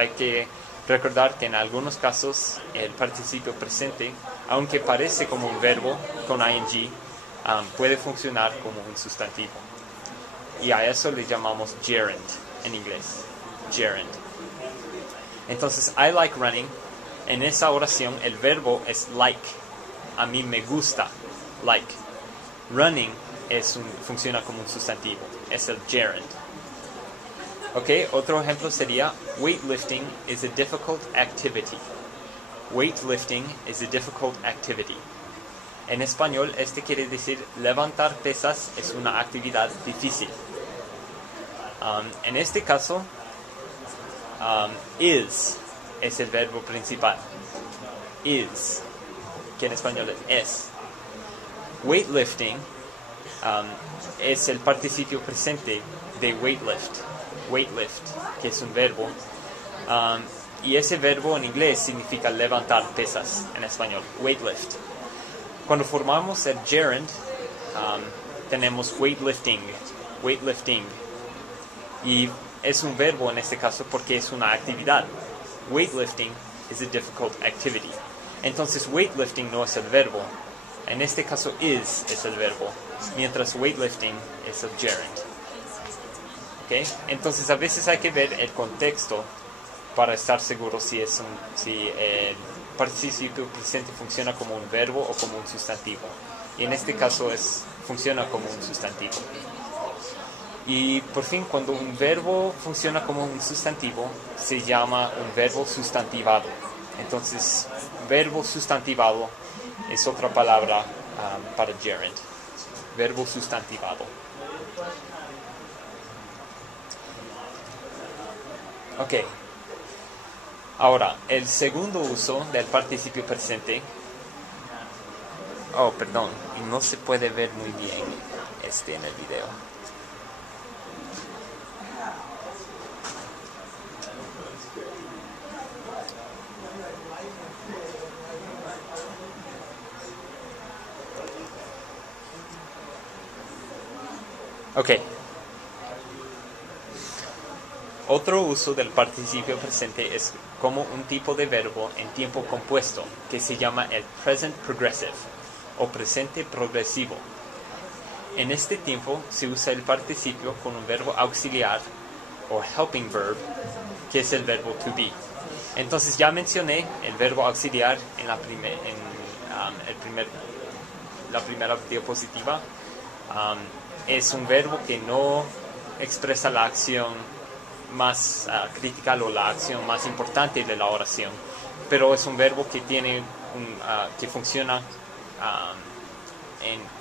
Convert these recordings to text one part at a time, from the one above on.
Hay que recordar que en algunos casos el participio presente, aunque parece como un verbo con ing, puede funcionar como un sustantivo. Y a eso le llamamos gerund en inglés. Gerund. Entonces, I like running. En esa oración el verbo es like. A mí me gusta. Like. Running funciona como un sustantivo. Es el gerund. Ok, otro ejemplo sería weightlifting is a difficult activity. Weightlifting is a difficult activity. En español, este quiere decir levantar pesas es una actividad difícil. En este caso, is es el verbo principal. Is, que en español es. Weightlifting es el participio presente de weightlift. Weightlift, que es un verbo. Y ese verbo en inglés significa levantar pesas en español. Weightlift. Cuando formamos el gerund, tenemos weightlifting. Weightlifting. Y es un verbo en este caso porque es una actividad. Weightlifting is a difficult activity. Entonces weightlifting no es el verbo. En este caso es el verbo. Mientras weightlifting es el gerund. ¿Okay? Entonces a veces hay que ver el contexto para estar seguro si el participio presente funciona como un verbo o como un sustantivo. Y en este caso funciona como un sustantivo. Y por fin, cuando un verbo funciona como un sustantivo, se llama un verbo sustantivado. Entonces, verbo sustantivado es otra palabra para gerund. Verbo sustantivado. Ok. Ahora, el segundo uso del participio presente. Oh, perdón. Y no se puede ver muy bien en el video. Ok. Otro uso del participio presente es como un tipo de verbo en tiempo compuesto que se llama el present progressive o presente progresivo. En este tiempo se usa el participio con un verbo auxiliar o helping verb, que es el verbo to be. Entonces ya mencioné el verbo auxiliar en la primera diapositiva. Es un verbo que no expresa la acción más critical o la acción más importante de la oración, pero es un verbo que que funciona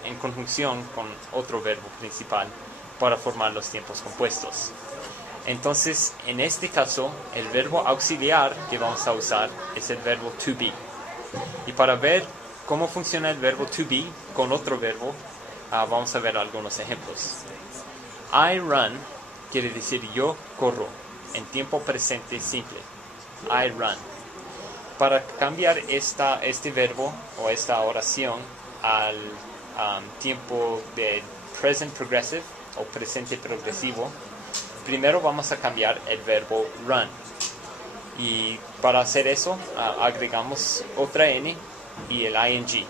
en conjunción con otro verbo principal para formar los tiempos compuestos. Entonces, en este caso, el verbo auxiliar que vamos a usar es el verbo to be. Y para ver cómo funciona el verbo to be con otro verbo, vamos a ver algunos ejemplos. I run quiere decir yo corro, en tiempo presente simple. I run. Para cambiar este verbo o esta oración al tiempo de present progressive o presente progresivo, primero vamos a cambiar el verbo run. Y para hacer eso, agregamos otra n y el ing,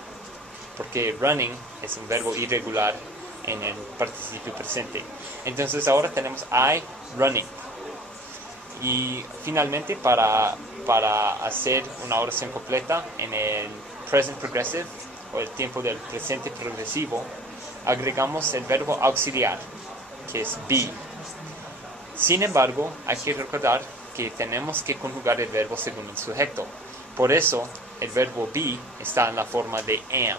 porque running es un verbo irregular en el participio presente. Entonces ahora tenemos I running. Y finalmente para hacer una oración completa en el present progressive o el tiempo del presente progresivo, agregamos el verbo auxiliar, que es be. Sin embargo, hay que recordar que tenemos que conjugar el verbo según el sujeto. Por eso el verbo be está en la forma de am.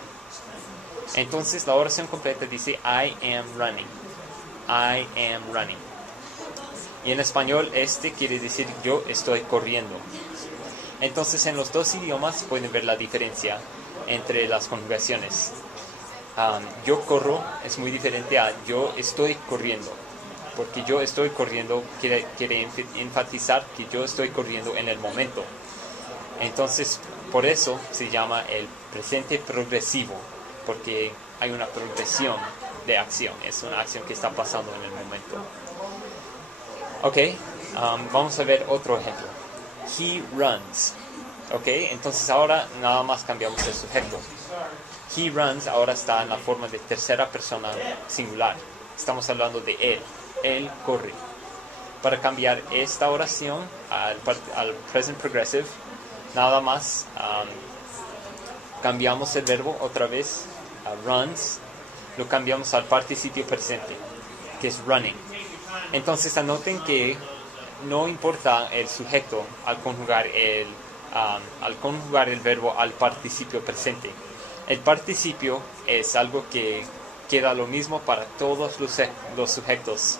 Entonces la oración completa dice I am running. I am running. Y en español quiere decir yo estoy corriendo. Entonces en los dos idiomas pueden ver la diferencia entre las conjugaciones. Yo corro es muy diferente a yo estoy corriendo. Porque yo estoy corriendo quiere enfatizar que yo estoy corriendo en el momento. Entonces por eso se llama el presente progresivo. Porque hay una progresión de acción. Es una acción que está pasando en el momento. Ok, vamos a ver otro ejemplo. he runs. Ok, entonces ahora nada más cambiamos el sujeto. He runs ahora está en la forma de tercera persona singular. Estamos hablando de él. Él corre. Para cambiar esta oración al present progressive, nada más cambiamos el verbo otra vez, runs, lo cambiamos al participio presente, que es running. Entonces anoten que no importa el sujeto al conjugar el verbo al participio presente. El participio es algo que queda lo mismo para todos los sujetos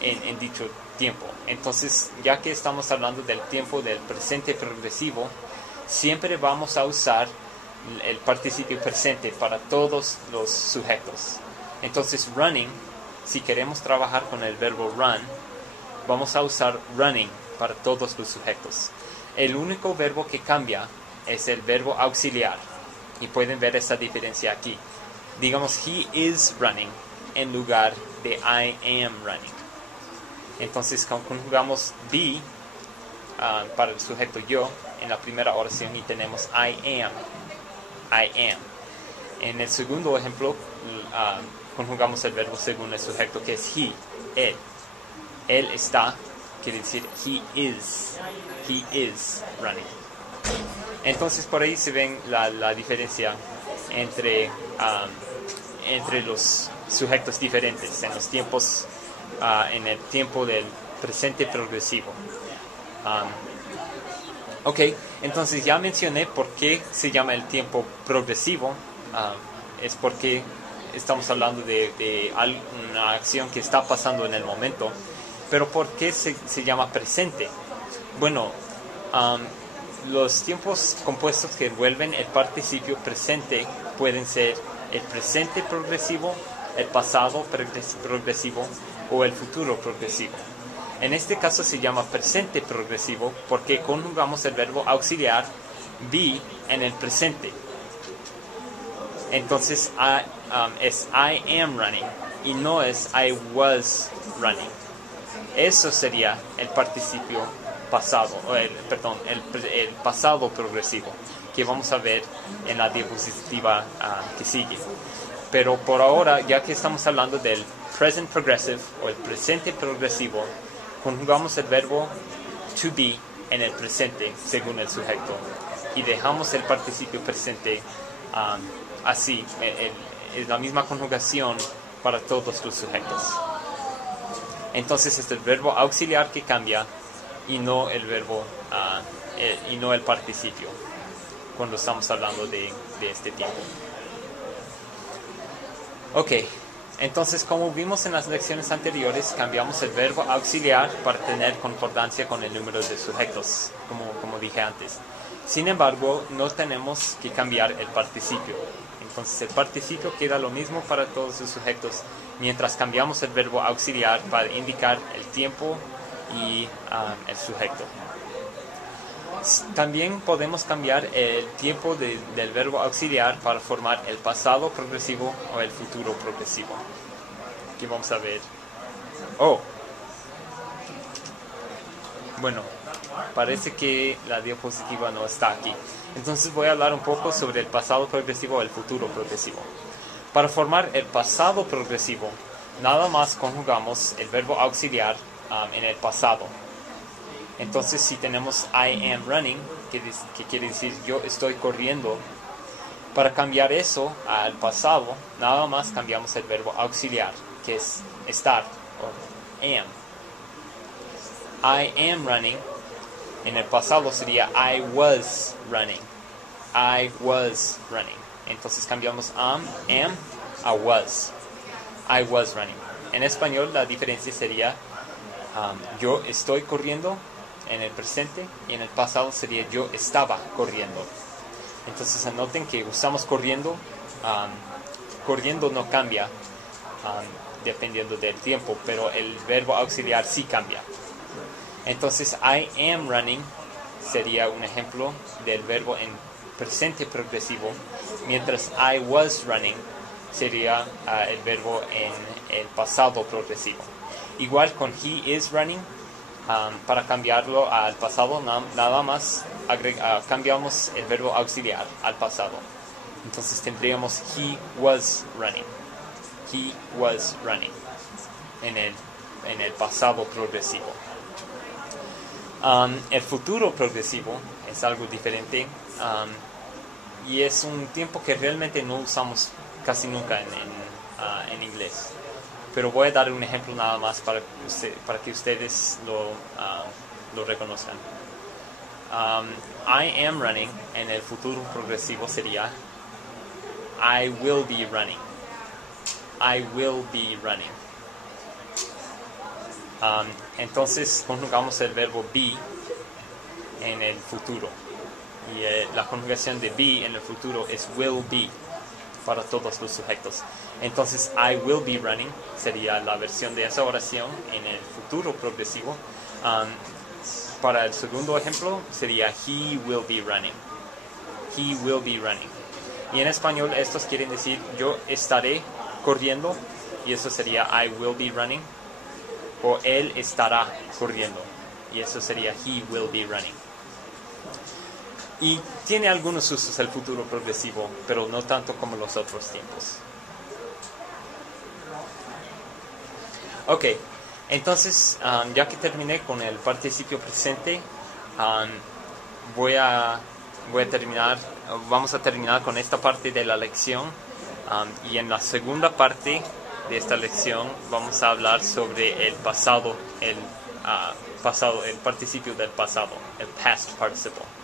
en dicho tiempo. Entonces, ya que estamos hablando del tiempo del presente progresivo, siempre vamos a usar el participio presente para todos los sujetos. Entonces, running, si queremos trabajar con el verbo run, vamos a usar running para todos los sujetos. El único verbo que cambia es el verbo auxiliar. Y pueden ver esa diferencia aquí. Digamos, he is running en lugar de I am running. Entonces conjugamos be para el sujeto yo en la primera oración y tenemos I am. I am. En el segundo ejemplo conjugamos el verbo según el sujeto, que es he, él. Él está, quiere decir he is running. Entonces por ahí se ven la diferencia entre los sujetos diferentes en los tiempos, en el tiempo del presente progresivo. Ok, entonces ya mencioné por qué se llama el tiempo progresivo. Es porque estamos hablando de una acción que está pasando en el momento. Pero ¿por qué se llama presente? Bueno, los tiempos compuestos que envuelven el participio presente pueden ser el presente progresivo, el pasado progresivo o el futuro progresivo. En este caso se llama presente progresivo porque conjugamos el verbo auxiliar be en el presente. Entonces es I am running y no es I was running. Eso sería el participio pasado, el pasado progresivo, que vamos a ver en la diapositiva que sigue. Pero por ahora, ya que estamos hablando del present progressive o el presente progresivo, conjugamos el verbo to be en el presente según el sujeto y dejamos el participio presente así, es la misma conjugación para todos los sujetos. Entonces es el verbo auxiliar que cambia y no el verbo y no el participio cuando estamos hablando de este tiempo. Ok, entonces como vimos en las lecciones anteriores, cambiamos el verbo auxiliar para tener concordancia con el número de sujetos, como dije antes. Sin embargo, no tenemos que cambiar el participio. Entonces el participio queda lo mismo para todos los sujetos, mientras cambiamos el verbo auxiliar para indicar el tiempo y el sujeto. También podemos cambiar el tiempo del verbo auxiliar para formar el pasado progresivo o el futuro progresivo. Aquí vamos a ver. Bueno, parece que la diapositiva no está aquí. Entonces voy a hablar un poco sobre el pasado progresivo o el futuro progresivo. Para formar el pasado progresivo, nada más conjugamos el verbo auxiliar en el pasado. Entonces si tenemos I am running, que quiere decir yo estoy corriendo, para cambiar eso al pasado, nada más cambiamos el verbo auxiliar, que es estar, o am. I am running, en el pasado sería I was running. I was running. Entonces cambiamos am a was. I was running. En español la diferencia sería yo estoy corriendo en el presente y en el pasado sería yo estaba corriendo. Entonces anoten que usamos corriendo. Corriendo no cambia dependiendo del tiempo, pero el verbo auxiliar sí cambia. Entonces I am running sería un ejemplo del verbo en presente progresivo, mientras I was running sería el verbo en el pasado progresivo. Igual con he is running, Para cambiarlo al pasado, nada más cambiamos el verbo auxiliar al pasado. Entonces tendríamos he was running. He was running en el pasado progresivo. El futuro progresivo es algo diferente y es un tiempo que realmente no usamos casi nunca en inglés. Pero voy a dar un ejemplo nada más para que ustedes lo reconozcan. I am running en el futuro progresivo sería I will be running. I will be running. Entonces conjugamos el verbo be en el futuro. Y la conjugación de be en el futuro es will be para todos los sujetos. Entonces, I will be running sería la versión de esa oración en el futuro progresivo. Para el segundo ejemplo sería he will be running. He will be running. Y en español estos quieren decir yo estaré corriendo y eso sería I will be running. O él estará corriendo y eso sería he will be running. Y tiene algunos usos el futuro progresivo, pero no tanto como los otros tiempos. Ok, entonces ya que terminé con el participio presente, vamos a terminar con esta parte de la lección. Y en la segunda parte de esta lección vamos a hablar sobre el pasado, el participio del pasado, el past participle.